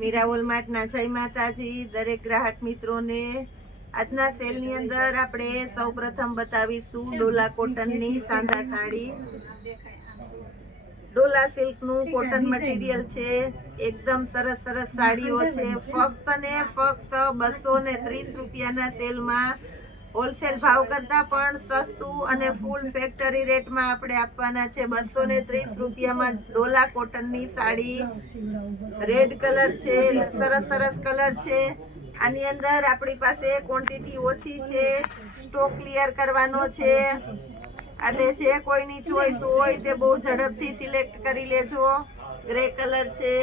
મીરા વોલમાર્ટના જય માતાજી દરેક ગ્રાહક મિત્રોને। આજના સેલની અંદર આપણે સૌપ્રથમ બતાવીશું ડોલા કોટનની સાંધા સાડી। ડોલા સિલ્કનું કોટન મટીરિયલ છે, એકદમ સરસ સરસ સાડીઓ છે। ફક્ત ને ફક્ત 230 રૂપિયાના સેલમાં હોલસેલ ભાવ કરતા પણ સસ્તું અને ફૂલ ફેક્ટરી રેટમાં આપણે આપવાના છે। 230 રૂપિયામાં ડોલા કોટનની સાડી, રેડ કલર છે, સરસ સરસ કલર છે। આની અંદર આપણી પાસે ક્વોન્ટિટી ઓછી છે, સ્ટોક ક્લિયર કરવાનો છે, એટલે જે કોઈની ચોઈસ હોય તે બહુ ઝડપથી સિલેક્ટ કરી લેજો। ગ્રે કલર છે,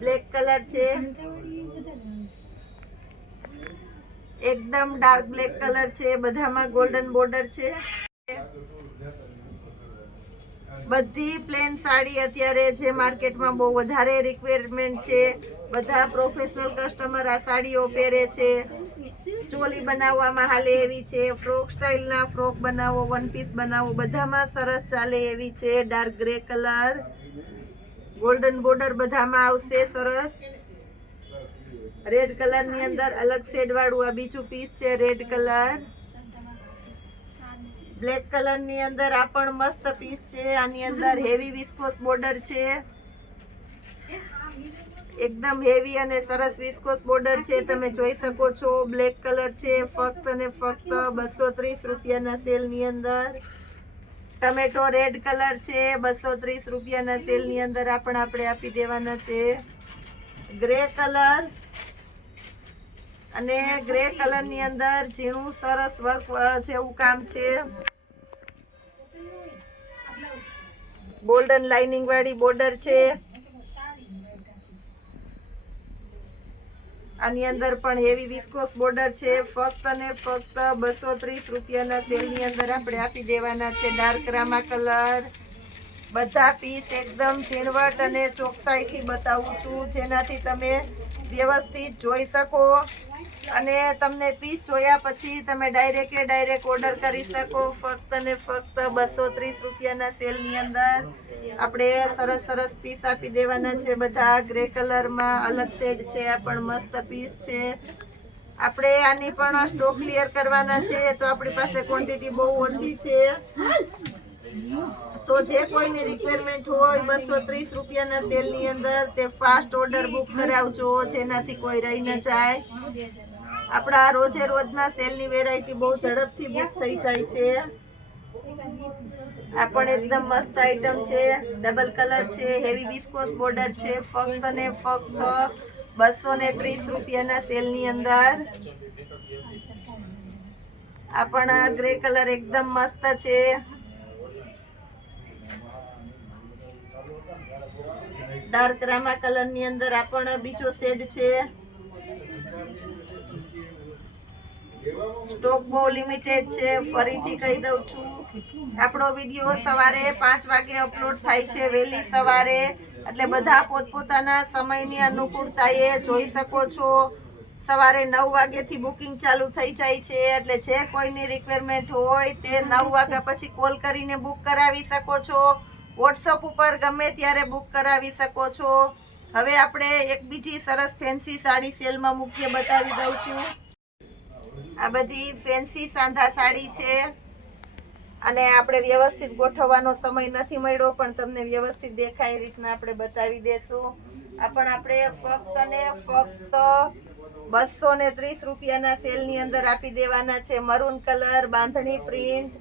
બ્લેક કલર છે, એકદમ ડાર્ક બ્લેક કલર છે, બધામાં ગોલ્ડન બોર્ડર છે। બધી પ્લેન સાડી અત્યારે જે માર્કેટમાં બહુ વધારે રિક્વાયરમેન્ટ છે, બધા પ્રોફેશનલ કસ્ટમર આ સાડીઓ પહેરે છે। ચોલી બનાવવામાં હાલે એવી છે, ફ્રોક સ્ટાઇલના ફ્રોક બનાવો, વન પીસ બનાવો, બધામાં સરસ ચાલે એવી છે। Dark grey colour, golden border બધામાં આવશે સરસ। રેડ કલરની અંદર અલગ શેડ વાળું આ બીજું પીસ છે, રેડ કલર। બ્લેક કલરની અંદર આ પણ મસ્ત પીસ છે, આની અંદર હેવી વિસ્કોસ બોર્ડર છે, એકદમ હેવી અને સરસ વિસ્કોસ બોર્ડર છે, તમે જોઈ શકો છો। બ્લેક કલર છે, ફક્ત અને ફક્ત 230 રૂપિયાના સેલની અંદર। ટમેટો રેડ કલર છે, 230 રૂપિયાના સેલની અંદર આપણે આપી દેવાના છે। ગ્રે કલર અને ગ્રે કલરની અંદર ઝીણું સરસ વર્ક જેવું કામ છે, ગોલ્ડન લાઇનિંગ વાળી બોર્ડર છે। આની અંદર પણ હેવી વિસ્કોસ બોર્ડર છે, ફક્ત અને ફક્ત 230 રૂપિયાના સેલની અંદર આપણે આપી દેવાના છે। ડાર્ક રામા કલર, બધા પીસ એકદમ ઝીણવટ અને ચોકસાઈથી બતાવું છું, જેનાથી તમે વ્યવસ્થિત જોઈ શકો અને તમને પીસ જોયા પછી તમે ડાયરેક્ટ ઓર્ડર કરી શકો। ફક્ત અને ફક્ત 230 રૂપિયાના સેલની અંદર આપણે સરસ સરસ પીસ આપી દેવાના છે। બધા ગ્રે કલરમાં અલગ શેડ છે, આ પણ મસ્ત પીસ છે। આપણે આની પણ સ્ટોક ક્લિયર કરવાના છે, તો આપણી પાસે ક્વોન્ટિટી બહુ ઓછી છે, તો જે કોઈની રિક્વાયરમેન્ટ હોય 230 રૂપિયાના સેલની અંદર તે ફાસ્ટ ઓર્ડર બુક કરાવજો, જેનાથી કોઈ રહી ન જાય। આપણા રોજે રોજના સેલની વેરાયટી બહુ ઝડપથી બુક થઈ જાય છે। આ પણ એકદમ મસ્ત આઈટમ છે, ડબલ કલર છે, હેવી વિસ્કોસ બોર્ડર છે, ફક્ત ને ફક્ત 230 રૂપિયાના સેલની અંદર। આ પણ ગ્રે કલર એકદમ મસ્ત છે, ડાર્ક રામા કલરની અંદર આ પણ બીજો શેડ છે। સ્ટોક બહુ લિમિટેડ છે, ફરીથી કહી દઉં છું, આપણો વિડીયો સવારે 5 વાગે અપલોડ થાય છે, વહેલી સવારે, એટલે બધા પોતપોતાના સમયની અનુકૂળતાએ જોઈ શકો છો। સવારે 9 વાગ્યાથી બુકિંગ ચાલુ થઈ જાય છે, એટલે જે કોઈની રિક્વાયરમેન્ટ હોય તે 9 વાગ્યા પછી કોલ કરીને બુક કરાવી શકો છો, વોટ્સઅપ ઉપર ગમે ત્યારે બુક કરાવી શકો છો। હવે આપણે એક બીજી સરસ ફેન્સી સાડી સેલમાં મૂકીએ બતાવી દઉં છું। આ બધી ફેન્સી સાંધા સાડી છે, અને આપણે વ્યવસ્થિત ગોઠવવાનો સમય નથી મળ્યો, પણ તમને વ્યવસ્થિત દેખાય એ રીતના આપણે બતાવી દેશું। આ પણ આપણે ફક્ત ને ફક્ત 230 રૂપિયાના સેલની અંદર આપી દેવાના છે। મરૂન કલર, બાંધણી પ્રિન્ટ,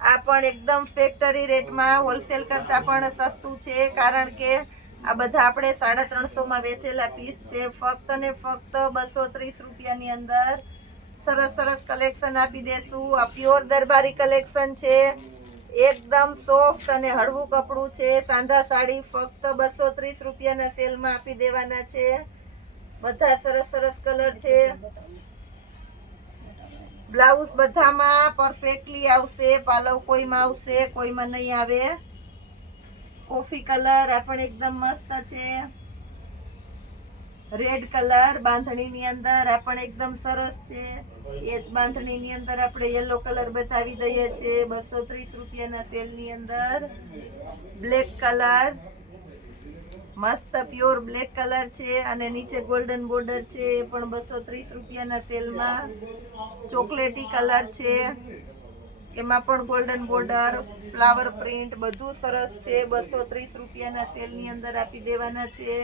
આ પણ એકદમ ફેક્ટરી રેટમાં હોલસેલ કરતાં પણ સસ્તું છે, કારણ કે આ બધા આપણે 350માં વેચેલા પીસ છે। ફક્ત ને ફક્ત 230 રૂપિયાની અંદર સરસ સરસ કલેક્શન આપી દેશું। આ પ્યોર દરબારી કલેક્શન છે, એકદમ સોફ્ટ અને હળવું કપડું છે। સાંધા સાડી ફક્ત 230 રૂપિયાના સેલમાં આપી દેવાના છે, બધા સરસ સરસ કલર છે। બ્લાઉઝ બધામાં પરફેક્ટલી આવશે, પાલવ કોઈમાં આવશે, કોઈમાં નહીં આવે। કોફી કલર આ પણ એકદમ મસ્ત છે, રેડ કલર બાંધણીની અંદર આ પણ એકદમ સરસ છે। એજ બાંધણીની અંદર આપણે યલો કલર બતાવી દઈએ છીએ 230 રૂપિયાના સેલની અંદર। બ્લેક કલર, મસ્ત પ્યોર બ્લેક કલર છે અને નીચે ગોલ્ડન બોર્ડર છે, એ પણ 230 રૂપિયાના સેલમાં. ચોકલેટી કલર છે, એમાં પણ ગોલ્ડન બોર્ડર, ફ્લાવર પ્રિન્ટ બધું સરસ છે. 230 રૂપિયાના સેલની અંદર આપી દેવાના છે.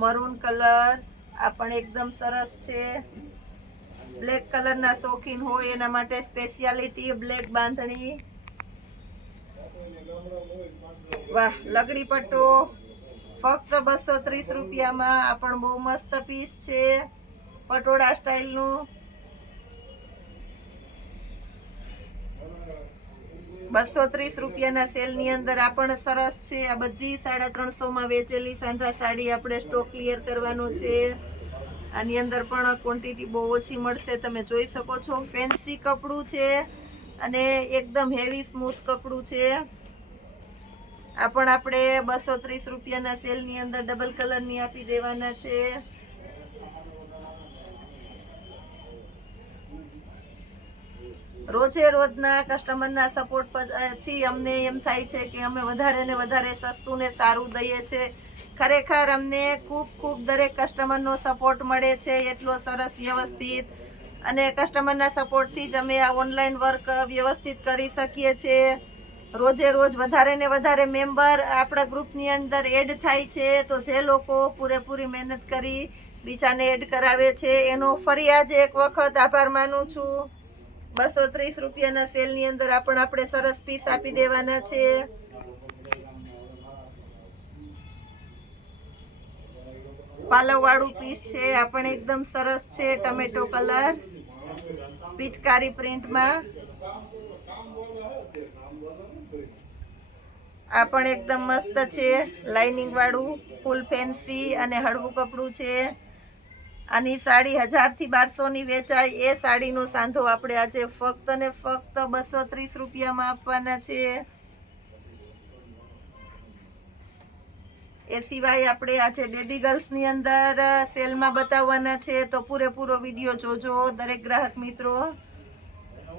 મરૂન કલર આ પણ એકદમ સરસ છે. બ્લેક કલરના શોખીન હોય એના માટે સ્પેશિયાલિટી બ્લેક બાંધણી. વાહ, લગડી પટ્ટો ફક્ત 230 રૂપિયામાં. આ પણ બહુ મસ્ત પીસ છે, પટોળા સ્ટાઇલનું. 230 રૂપિયાના સેલની અંદર આ પણ સરસ છે. આ બધી 350 વેચેલી સાંધા સાડી આપણે સ્ટોક ક્લિયર કરવાનો છે. આની અંદર પણ ક્વોન્ટિટી બહુ ઓછી મળશે, તમે જોઈ શકો છો. ફેન્સી કપડું છે અને એકદમ હેવી સ્મૂથ કપડું છે. આ પણ આપણે 230 રૂપિયાના સેલની અંદર ડબલ કલરની આપી દેવાના છે. રોજે રોજના કસ્ટમરના સપોર્ટ પછી અમને એમ થાય છે કે અમે વધારે ને વધારે સસ્તું ને સારું દઈએ છીએ. ખરેખર અમને ખૂબ ખૂબ દરેક કસ્ટમરનો સપોર્ટ મળે છે, એટલો સરસ વ્યવસ્થિત. અને કસ્ટમરના સપોર્ટથી જ અમે આ ઓનલાઈન વર્ક વ્યવસ્થિત કરી શકીએ છીએ. રોજે રોજ વધારે ને વધારે મેમ્બર આપણા ગ્રુપની અંદર એડ થાય છે, તો જે લોકો પૂરેપૂરી મહેનત કરી બીજાને એડ કરાવે છે એનો ફરી આજે એક વખત આભાર માનું છું. 230 રૂપિયાના સેલની અંદર આપણે સરસ પીસ આપી દેવાના છે. પાલવ વાળું પીસ છે, આ પણ એકદમ સરસ છે. ટમેટો કલર પિચકારી પ્રિન્ટમાં. આ પણ એકદમ મસ્ત છે, લાઇનિંગ વાળું ફૂલ ફેન્સી અને હળવું કપડું છે. આની સાડી 1000 થી 1200 ની વેચાય, એ સાડીનો સાંધો આપણે આજે ફક્ત ને ફક્ત 230 રૂપિયામાં આપવાના છે. એ સિવાય આપણે આજે બેબી ગર્લ્સની અંદર સેલમાં બતાવવાના છે, તો પૂરેપૂરો વિડીયો જોજો દરેક ગ્રાહક મિત્રો.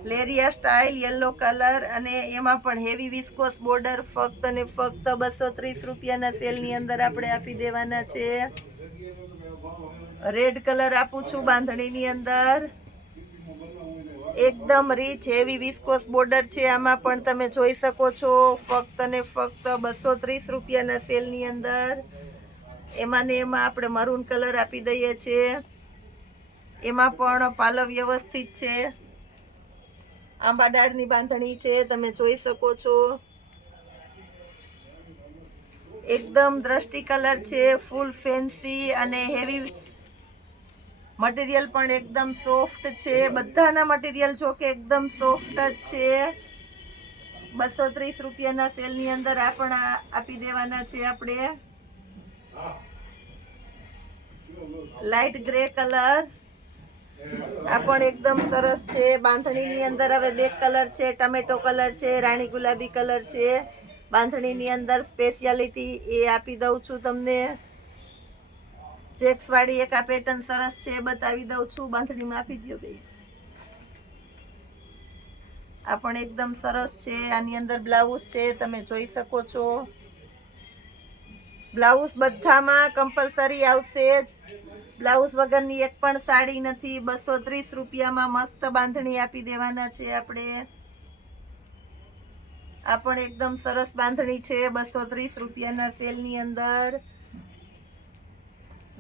લેરિયા સ્ટાઇલ યલો કલર અને એમાં પણ હેવી વિસ્કોસ બોર્ડર ફક્ત ને ફક્ત 230 રૂપિયાના સેલની અંદર આપણે આપી દેવાના છે. રેડ કલર આપું છું બાંધણીની અંદર. એકદમ રીચ હેવી વિસ્કોસ બોર્ડર છે, આમાં પણ તમે જોઈ શકો છો. ફક્ત ને ફક્ત 230 રૂપિયાના સેલની અંદર. એમાં ને એમાં આપણે મરૂન કલર આપી દઈએ છીએ. એમાં પણ પાલવ વ્યવસ્થિત છે. આંબા ડાળની બાંધણી છે, તમે જોઈ શકો છો. એકદમ દ્રષ્ટિ કલર છે, ફૂલ ફેન્સી અને હેવી. મટીરિયલ પણ એકદમ સોફ્ટ છે. બધાના મટીરિયલ જો કે એકદમ સોફ્ટ જ છે. 230 રૂપિયાના સેલની અંદર આપી દેવાના છે આપણે. લાઇટ ગ્રે કલર આ પણ એકદમ સરસ છે. બાંધણીની અંદર હવે બ્લેક કલર છે, ટમેટો કલર છે, રાણી ગુલાબી કલર છે. બાંધણીની અંદર સ્પેશિયાલિટી એ આપી દઉં છું તમને. ચેક્સ વાળી એક આ પેટર્ન સરસ છે, બતાવી દઉં છું. બાંધણીમાં આપી દો બે. આ પણ એકદમ સરસ છે. આની અંદર બ્લાઉઝ છે, તમે જોઈ શકો છો. બ્લાઉઝ બધામાં કમ્પલસરી આવશે જ. બ્લાઉઝ વગરની એક પણ સાડી નથી. 230 રૂપિયામાં મસ્ત બાંધણી આપી દેવાના છે આપણે. આ પણ એકદમ સરસ બાંધણી છે 230 રૂપિયાના સેલની અંદર.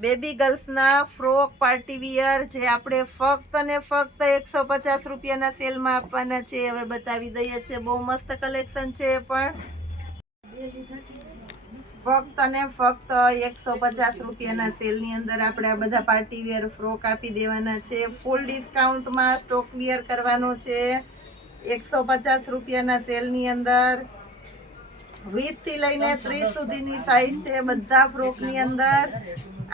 બેબી ગર્લ્સના ફ્રોક પાર્ટી વિયર જે આપણે ફક્ત ને ફક્ત 150 રૂપિયાના સેલમાં આપવાના છે. હવે બતાવી દઈએ છીએ, બહુ મસ્ત કલેક્શન છે. પણ ફક્ત ને ફક્ત 150 રૂપિયાના સેલની અંદર આપણે આ બધા પાર્ટી વેર ફ્રોક આપી દેવાના છે. ફૂલ ડિસ્કાઉન્ટમાં સ્ટોક ક્લિયર કરવાનો છે. 150 રૂપિયાના સેલની અંદર 20 થી લઈને 30 સુધીની સાઈઝ છે બધા ફ્રોકની અંદર.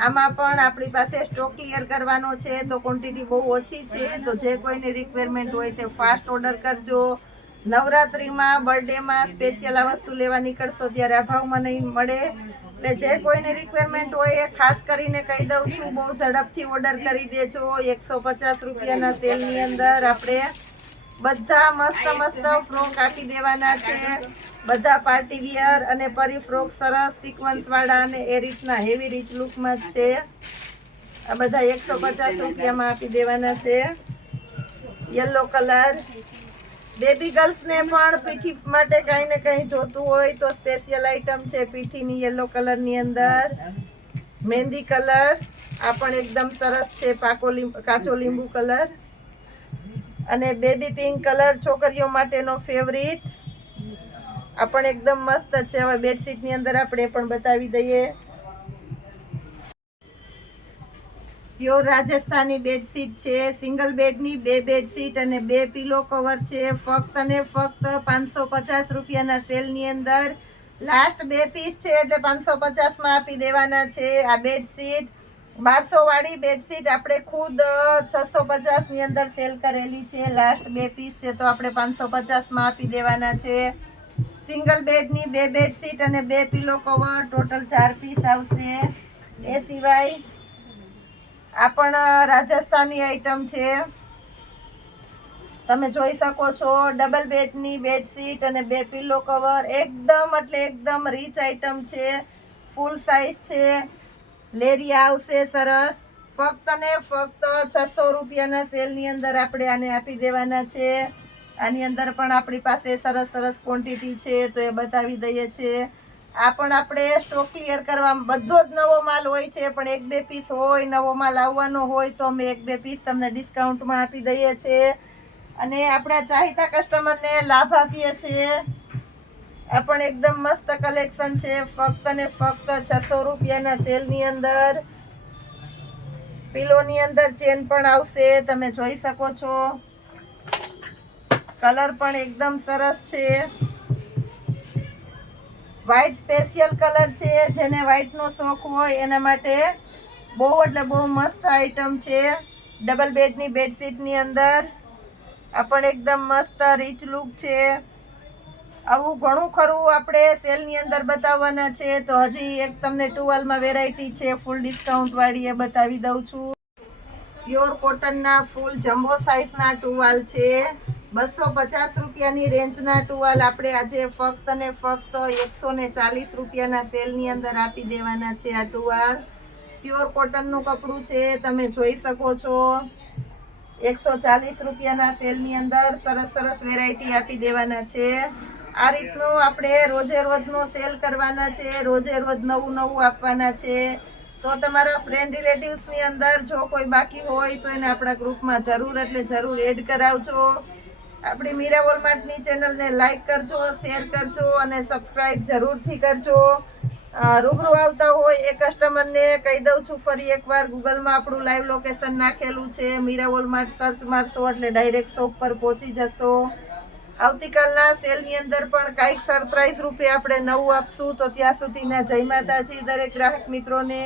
આમાં પણ આપણી પાસે સ્ટોક ક્લિયર કરવાનો છે, તો ક્વોન્ટિટી બહુ ઓછી છે. તો જે કોઈની રિક્વાયરમેન્ટ હોય તે ફાસ્ટ ઓર્ડર કરજો. નવરાત્રિમાં, બર્થડેમાં સ્પેશિયલ આ વસ્તુ લેવા નીકળશો ત્યારે આ ભાવમાં નહીં મળે. એટલે જે કોઈની રિક્વાયરમેન્ટ હોય એ ખાસ કરીને કહી દઉં છું, બહુ ઝડપથી ઓર્ડર કરી દેજો. 150 રૂપિયાના સેલની અંદર આપણે બધા મસ્ત મસ્ત ફ્રોક આપી દેવાના છે. બધા પાર્ટી વિયર અને પરી ફ્રોક સરસ સિક્વન્સ વાળા અને એ રીતના હેવી રીચ લુકમાં જ છે. આ બધા 150 રૂપિયામાં આપી દેવાના છે. Yellow colour. બેબી ગર્લ્સને પણ પીઠી માટે કંઈ ને કંઈ જોતું હોય તો સ્પેશિયલ આઈટમ છે પીઠીની યલો કલરની અંદર. મહેંદી કલર. આ પણ એકદમ સરસ છે, કાચો લીંબુ કલર. અને બેબી પિંક કલર છોકરીઓ માટેનો ફેવરિટ. આ પણ એકદમ મસ્ત છે. હવે બેડશીટની અંદર આપણે પણ બતાવી દઈએ. પ્યોર રાજસ્થાની બેડશીટ છે. સિંગલ બેડની 2 બેડશીટ અને 2 પીલો કવર છે. ફક્ત અને ફક્ત 550 રૂપિયાના સેલની અંદર લાસ્ટ 2 પીસ છે એટલે 550માં આપી દેવાના છે. આ બેડશીટ 1200 વાળી બેડશીટ આપણે ખુદ 650 ની અંદર સેલ કરેલી છે. લાસ્ટ 2 પીસ છે તો આપણે 550માં આપી દેવાના છે. સિંગલ બેડની 2 બેડશીટ અને 2 પીલો કવર ટોટલ 4 પીસ આવશે. એ સિવાય આ પણ રાજસ્થાની આઈટમ છે. તમે જોઈ શકો છો ડબલ બેડની બેડશીટ અને 2 પીલો કવર એકદમ એટલે એકદમ રીચ આઈટમ છે. ફૂલ સાઇઝ છે. લેરિયા આવશે સરસ. ફક્ત અને ફક્ત 600 રૂપિયાના સેલની અંદર આપણે આને આપી દેવાના છે. આની અંદર પણ આપણી પાસે સરસ સરસ ક્વોન્ટિટી છે તો એ બતાવી દઈએ છીએ. આ પણ આપણે સ્ટોક ક્લિયર કરવા બધો જ નવો માલ હોય છે, પણ 1-2 પીસ હોય નવો માલ આવવાનો હોય તો અમે 1-2 પીસ તમને ડિસ્કાઉન્ટમાં આપી દઈએ છીએ અને આપણા ચાહીતા કસ્ટમરને લાભ આપીએ છીએ. આ પણ એકદમ મસ્ત કલેક્શન છે. ફક્ત અને ફક્ત 600 રૂપિયાના સેલની અંદર. પીલોની અંદર ચેન પણ આવશે, તમે જોઈ શકો છો. કલર પણ એકદમ સરસ છે. વ્હાઈટ સ્પેશિયલ કલર છે. જેને વ્હાઈટનો શોખ હોય એના માટે બહુ એટલે બહુ મસ્ત આઈટમ છે. ડબલ બેડની બેડશીટની અંદર આ પણ એકદમ મસ્ત રીચ લુક છે. આવું ઘણું ખરું આપણે સેલની અંદર બતાવવાના છે. તો હજી એક તમને ટુવાલમાં વેરાયટી છે ફૂલ ડિસ્કાઉન્ટ વાળી, એ બતાવી દઉં છું. પ્યોર કોટનના ફૂલ જમ્બો સાઇઝના ટુવાલ છે. 250 રૂપિયાની રેન્જના ટુવાલ આપણે આજે ફક્ત અને ફક્ત 140 રૂપિયાના સેલની અંદર આપી દેવાના છે. આ ટુવાલ પ્યોર કોટનનું કપડું છે, તમે જોઈ શકો છો. 140 રૂપિયાના સેલની અંદર સરસ સરસ વેરાયટી આપી દેવાના છે. આ રીતનું આપણે રોજે રોજનો સેલ કરવાના છે. રોજે રોજ નવું નવું આપવાના છે. તો તમારા ફ્રેન્ડ રિલેટિવ્સની અંદર જો કોઈ બાકી હોય તો એને આપણા ગ્રુપમાં જરૂર એટલે જરૂર એડ કરાવજો. આપણી મીરા વોલમાર્ટની ચેનલને લાઈક કરજો, શેર કરજો અને સબસ્ક્રાઈબ જરૂરથી કરજો. રૂબરૂ આવતા હોય એ કસ્ટમરને કહી દઉં છું ફરી એકવાર, ગૂગલમાં આપણું લાઈવ લોકેશન નાખેલું છે. મીરા વોલમાર્ટ સર્ચ મારશો એટલે ડાયરેક્ટ શોપ પર પહોંચી જશો. આવતીકાલના સેલની અંદર પણ કાંઈક સરપ્રાઈઝ રૂપે આપણે નવું આપશું. તો ત્યાં સુધીના જય માતાજી દરેક ગ્રાહક મિત્રોને.